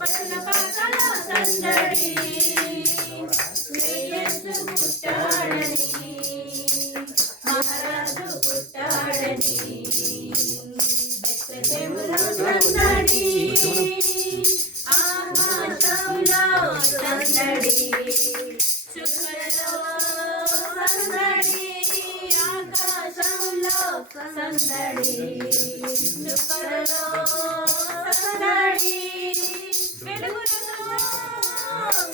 పట్టణ పాటల సందడి యేసు పుట్టాడని మహారాజు పుట్టాడని బెత్లెహేములో సందడి ఆకాశంలో సందడి చుక్కలలో సందడి ఆకాశంలో సందడి చుక్కలలో సందడి వెలుగులలో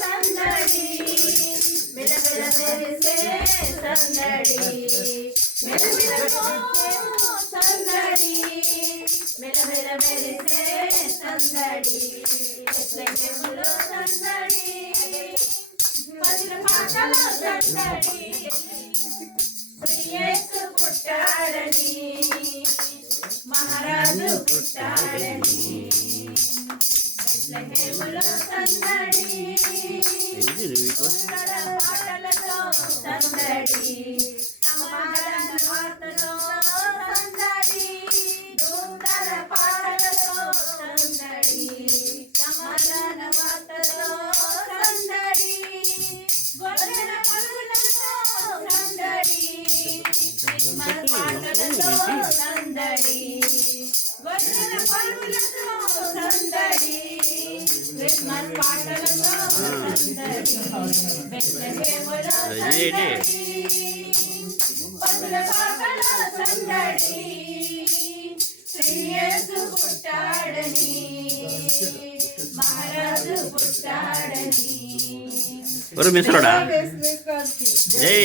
సందడి మెలమెల మెరిసే సందడి మెలమెలలో సందడి మెలమెల మెరిసే సందడి బెత్లెహేములో సందడి పదిల పాటల సందడి యేసు పుట్టాడని మహారాజు పుట్టాడని బెత్లెహేములో సందడి సుందర పాటలతో సందడి సమాధాన వార్తతో సందడి సుందర పాటలతో సందడి సమాధాన వార్తతో సందడి గొర్రెల పరుగులతో సందడి క్రిస్మస్ పాటలతో సందడి గొర్రెల పరుగులతో సందడి క్రిస్మస్ పాటలతో సందడి బెత్లెహేములో సందడి పదుల పాటల సందడి యేసు పుట్టాడని మహారాజు పుట్టాడని జై